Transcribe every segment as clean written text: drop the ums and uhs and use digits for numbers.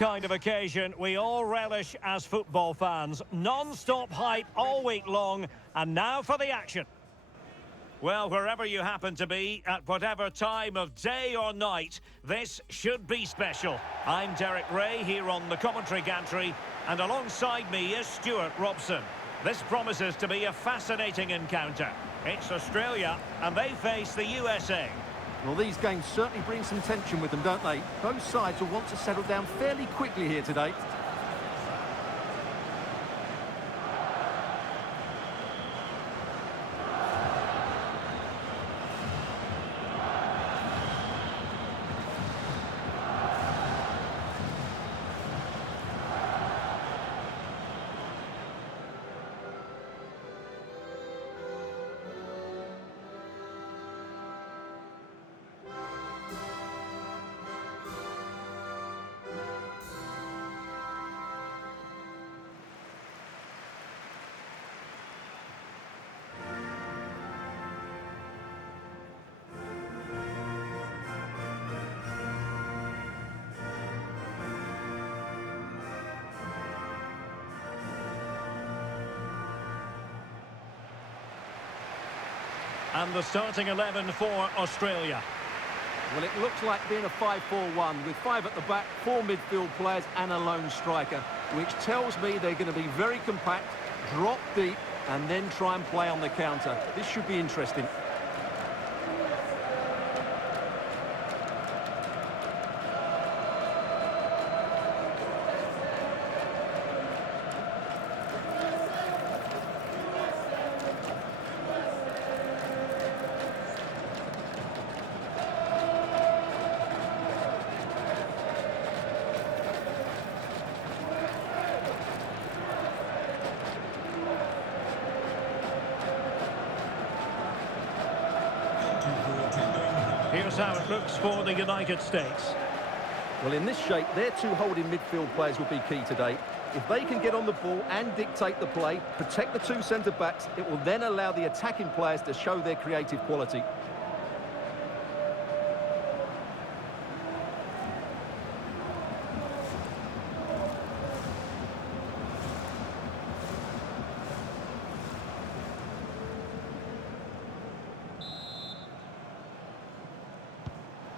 Kind of occasion we all relish as football fans. Non-stop hype all week long, and now for the action. Well, wherever you happen to be, at whatever time of day or night, this should be special. I'm Derek Ray here on the commentary gantry, and alongside me is Stuart Robson. This promises to be a fascinating encounter. It's Australia, and they face the USA. Well, these games certainly bring some tension with them, don't they? Both sides will want to settle down fairly quickly here today. And the starting 11 for Australia. Well, it looks like being a 5-4-1 with 5 at the back, 4 midfield players and a lone striker, which tells me they're going to be very compact, drop deep and then try and play on the counter. This should be interesting. Here's how it looks for the United States. Well, in this shape, their 2 holding midfield players will be key today. If they can get on the ball and dictate the play, protect the 2 centre-backs, it will then allow the attacking players to show their creative quality.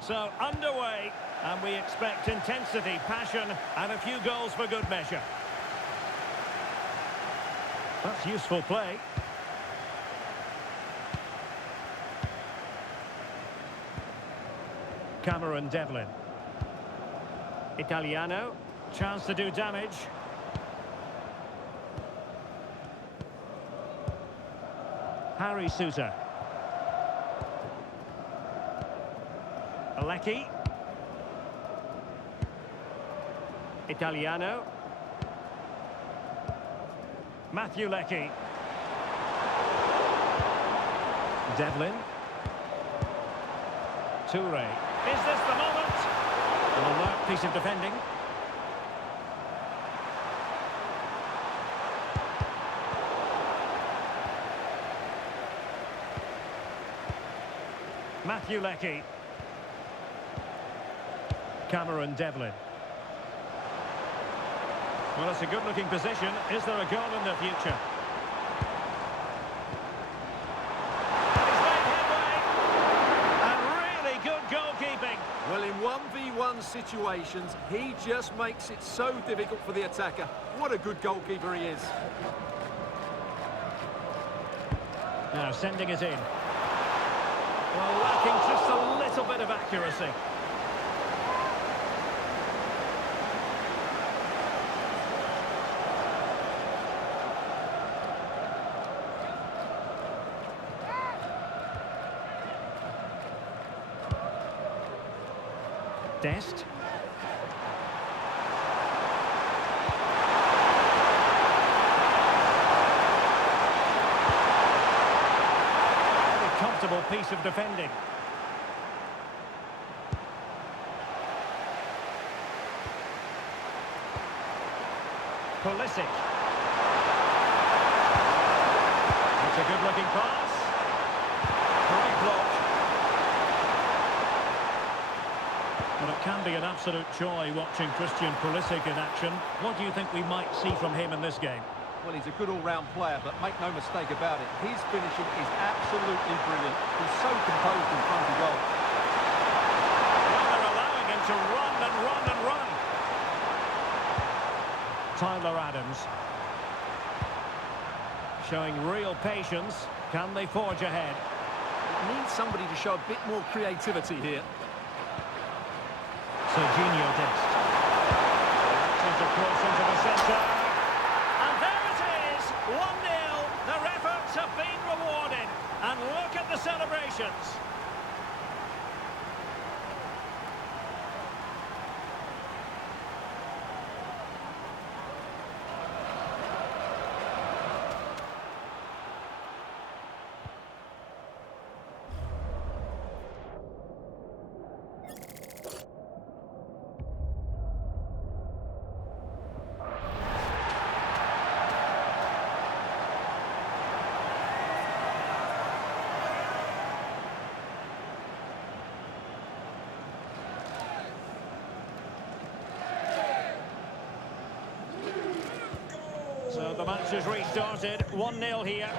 So, underway, and we expect intensity, passion, and a few goals for good measure. That's useful play. Cameron Devlin. Italiano, chance to do damage. Harry Sousa. Leckie. Italiano. Matthew Leckie. Devlin. Toure. Is this the moment? An alert piece of defending. Matthew Leckie. Cameron Devlin. Well, it's a good-looking position. Is there a goal in the future? And he's made headway. And really good goalkeeping. Well, in 1v1 situations, he just makes it so difficult for the attacker. What a good goalkeeper he is. Now sending it in. Well, lacking just a little bit of accuracy. Dest. Very comfortable piece of defending. Pulisic. It's a good-looking pass. Great block. Well, it can be an absolute joy watching Christian Pulisic in action. What do you think we might see from him in this game? Well, he's a good all-round player, but make no mistake about it, his finishing is absolutely brilliant. He's so composed in front of goal. Well, they're allowing him to run and run and run. Tyler Adams. Showing real patience. Can they forge ahead? It needs somebody to show a bit more creativity here. Serginho Dest. Sends a cross into the centre. And there it is, 1-0. Their efforts have been rewarded. And look at the celebrations. So the match has restarted, 1-0 here.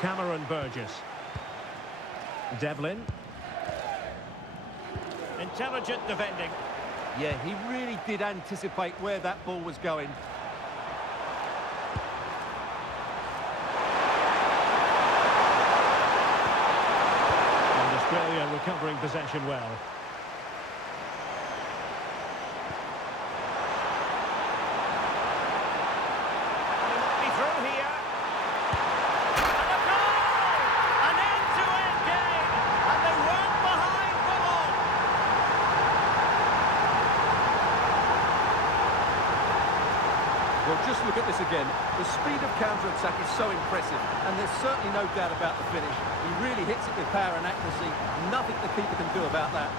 Cameron Burgess. Devlin. Intelligent defending. Yeah, he really did anticipate where that ball was going. And Australia recovering possession well. Well, just look at this again. The speed of counter-attack is so impressive, and there's certainly no doubt about the finish. He really hits it with power and accuracy. Nothing the keeper can do about that.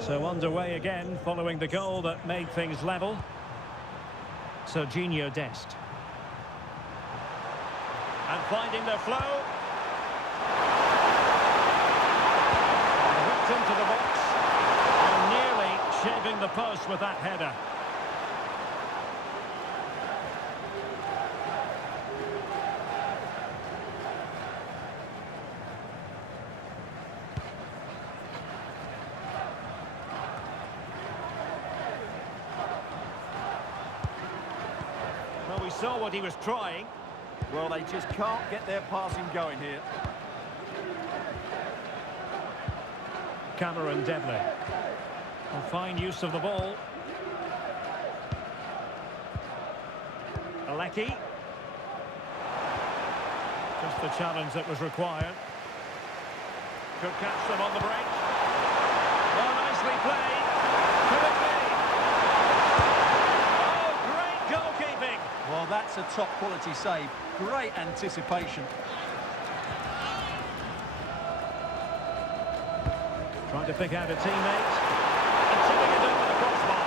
So underway again, following the goal that made things level. Serginho Dest. And finding the flow. Hooked into the box. And nearly shaving the post with that header. Well, we saw what he was trying. Well, they just can't get their passing going here. Cameron Devlin. A fine use of the ball. Alecki. Just the challenge that was required. Could catch them on the break. Oh, nicely played. Could it be? Oh, great goalkeeping. Well, that's a top-quality save. Great anticipation. Trying to pick out a teammate. And tipping it over the crossbar.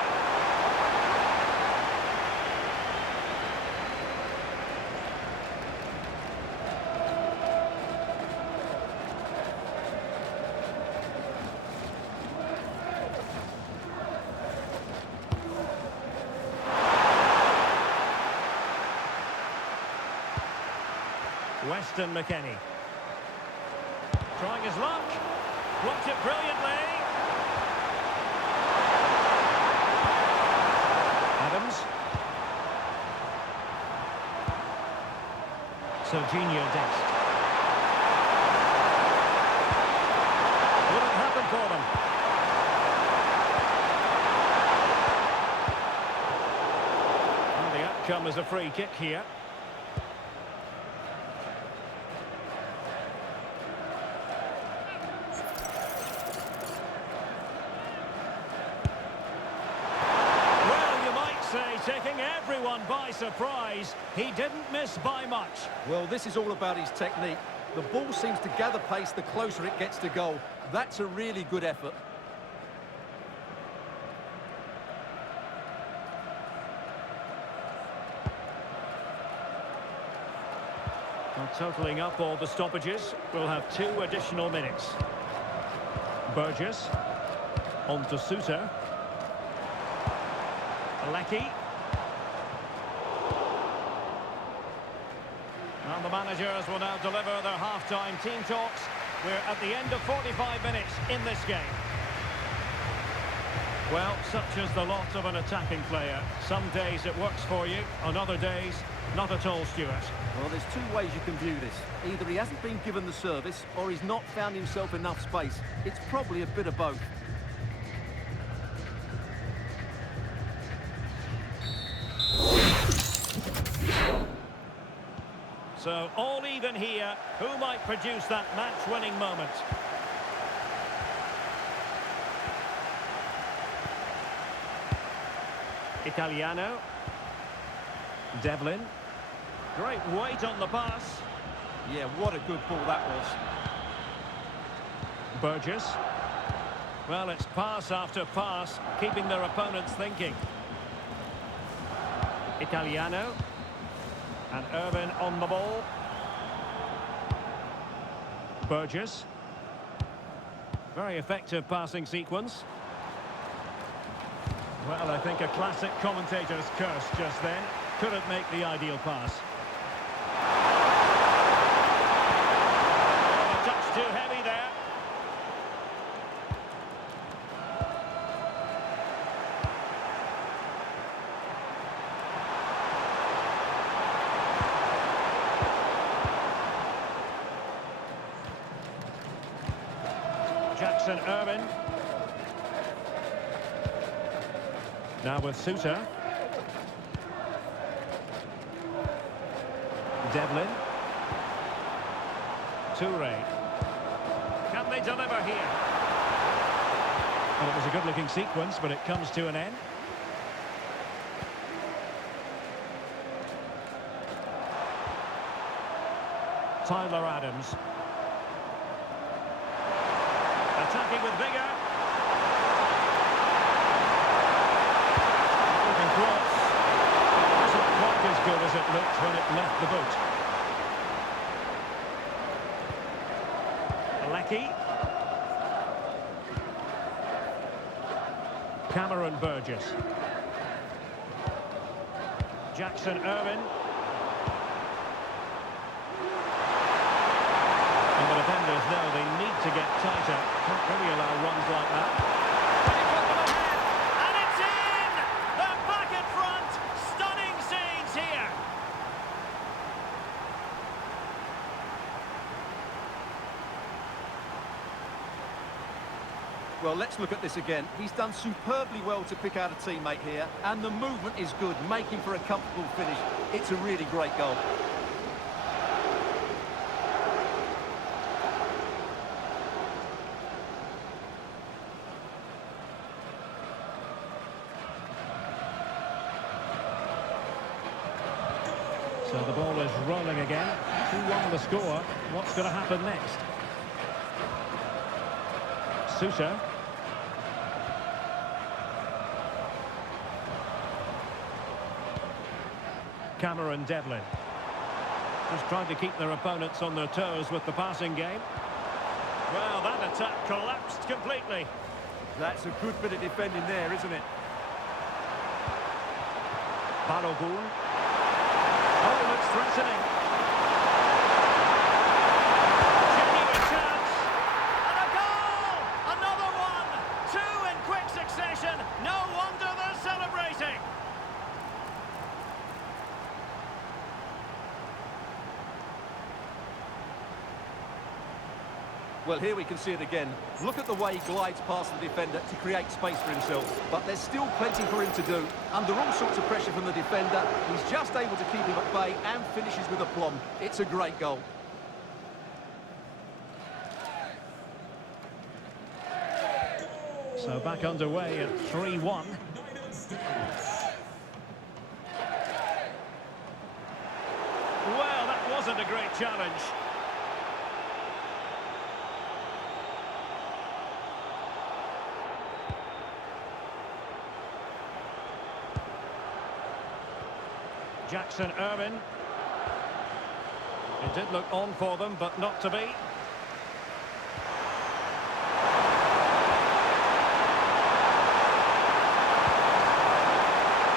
Weston McKennie. Trying his luck. Blocked it brilliantly. Adams. Serginho Dest. Wouldn't happen for them. And the outcome is a free kick here. Taking everyone by surprise. He didn't miss by much. Well, this is all about his technique. The ball seems to gather pace the closer it gets to goal. That's a really good effort. Well, totalling up all the stoppages, we'll have 2 additional minutes. Burgess. On to Sousa. Lecky. And the managers will now deliver their half-time team talks. We're at the end of 45 minutes in this game. Well, such is the lot of an attacking player. Some days it works for you, on other days, not at all, Stuart. Well, there's 2 ways you can view this. Either he hasn't been given the service, or he's not found himself enough space. It's probably a bit of both. So, all even here. Who might produce that match-winning moment? Italiano. Devlin. Great weight on the pass. Yeah, what a good ball that was. Burgess. Well, it's pass after pass, keeping their opponents thinking. Italiano. And Irvin on the ball. Burgess. Very effective passing sequence. Well, I think a classic commentator's curse just then. Couldn't make the ideal pass. A touch too heavy there. Jackson Irvin. Now with Sousa. Devlin. Toure. Can they deliver here? Well, it was a good-looking sequence, but it comes to an end. Tyler Adams. Attacking with vigour. Looking close. Wasn't quite as good as it looked when it left the boot. Lecky. Cameron Burgess. Jackson Irvin. And the defenders know they need to get tighter. Can't really allow runs like that. And it's in! They're back in front! Stunning scenes here! Well, let's look at this again. He's done superbly well to pick out a teammate here, and the movement is good, making for a comfortable finish. It's a really great goal. So the ball is rolling again. 2-1 the score. What's going to happen next? Sousa. Cameron Devlin. Just trying to keep their opponents on their toes with the passing game. Well, that attack collapsed completely. That's a good bit of defending there, isn't it? Balogun. Oh, it's threatening. Genuine chance. And a goal! Another one! 2 in quick succession. No wonder they're celebrating. Well, here we can see it again. Look at the way he glides past the defender to create space for himself. But there's still plenty for him to do. Under all sorts of pressure from the defender, he's just able to keep him at bay and finishes with aplomb. It's a great goal. So back underway at 3-1. Well, that wasn't a great challenge. Jackson Irvin. It did look on for them, but not to be.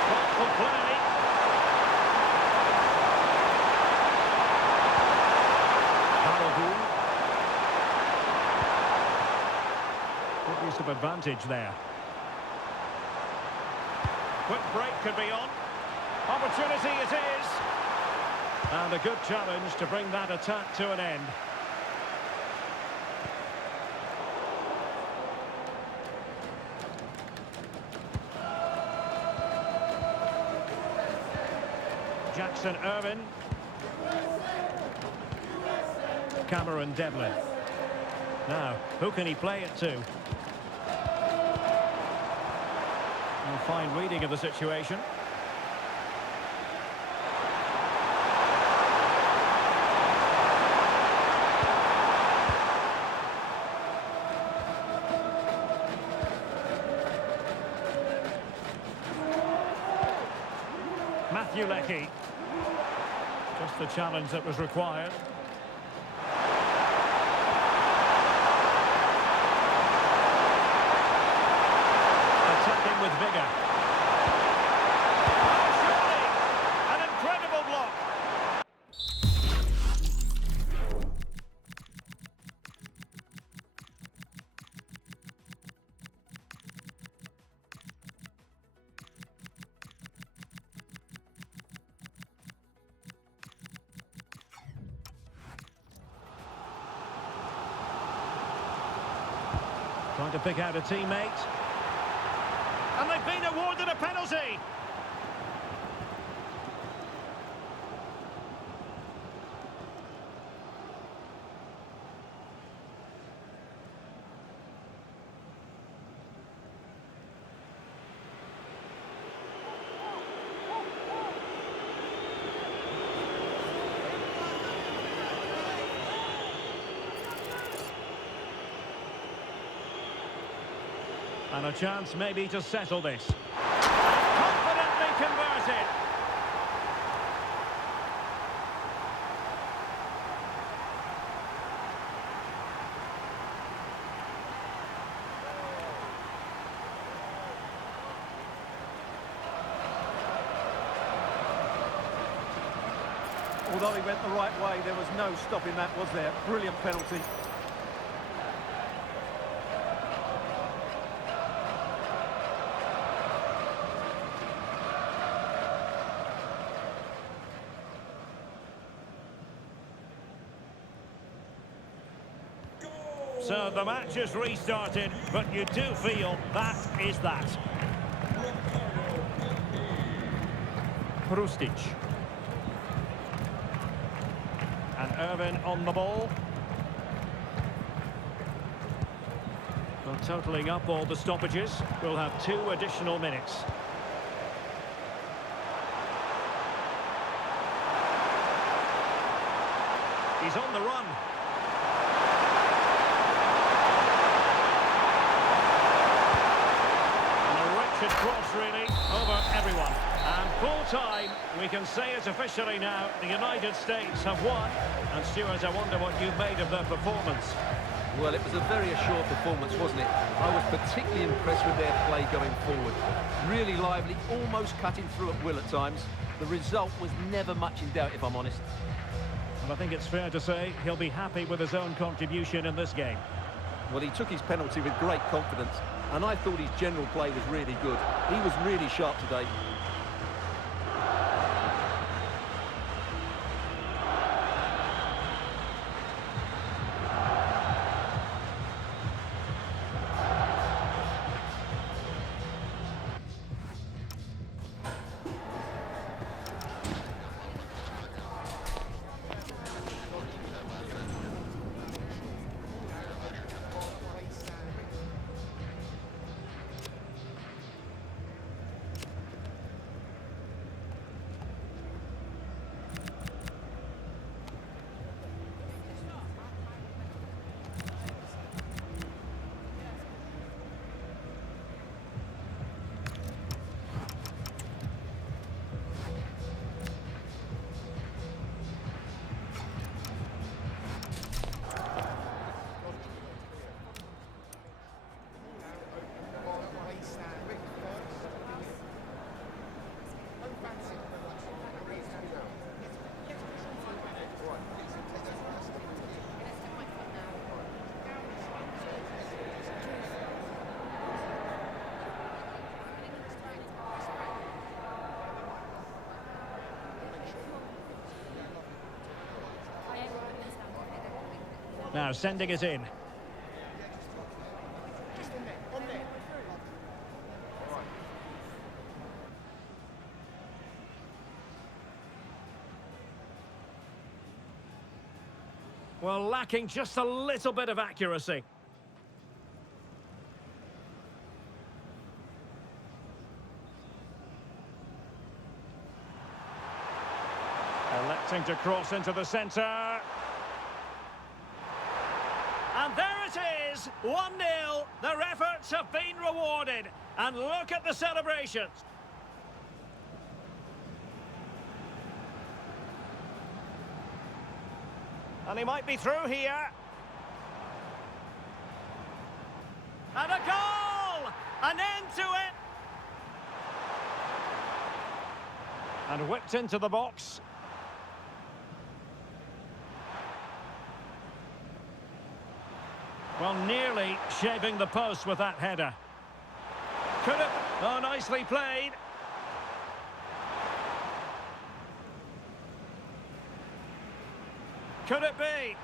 Thoughtful play. Harold. Good use of advantage there. Quick break could be on. Opportunity it is. And a good challenge to bring that attack to an end. Jackson Irvin. Cameron Devlin. Now, who can he play it to? A fine reading of the situation. Matthew Leckie. Just the challenge that was required. Attacking with vigour. Oh, surely! An incredible block. Trying to pick out a teammate. And they've been awarded a penalty. And a chance maybe to settle this. Confidently converted. Although he went the right way, there was no stopping that, was there? Brilliant penalty. So the match has restarted, but you do feel that is that. Prustic. And Irvin on the ball. Well, totalling up all the stoppages, we'll have 2 additional minutes. He's on the run. Cross really over everyone, and full time we can say it officially now. The United States have won, and Stuart, I wonder what you made of their performance. Well, it was a very assured performance, wasn't it? I was particularly impressed with their play going forward. Really lively, almost cutting through at will at times. The result was never much in doubt, if I'm honest. Well, I think it's fair to say he'll be happy with his own contribution in this game. Well, he took his penalty with great confidence, and I thought his general play was really good. He was really sharp today. Now sending it in. Well, lacking just a little bit of accuracy. Electing to cross into the centre. And there it is, 1-0. Their efforts have been rewarded. And look at the celebrations. And he might be through here. And a goal! An end to it! And whipped into the box. Well, nearly shaving the post with that header. Could it? Oh, nicely played. Could it be?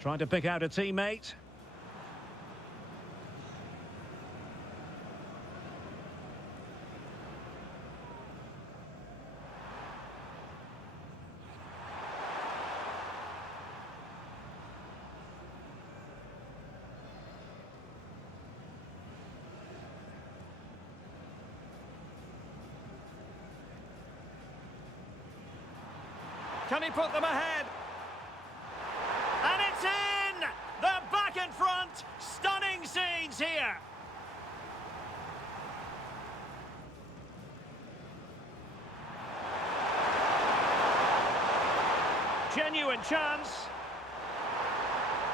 Trying to pick out a teammate. Can he put them ahead? And it's in! They're back in front! Stunning scenes here! Genuine chance.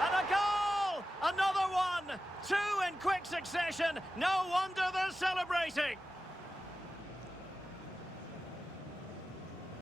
And a goal! Another one! Two in quick succession. No wonder they're celebrating.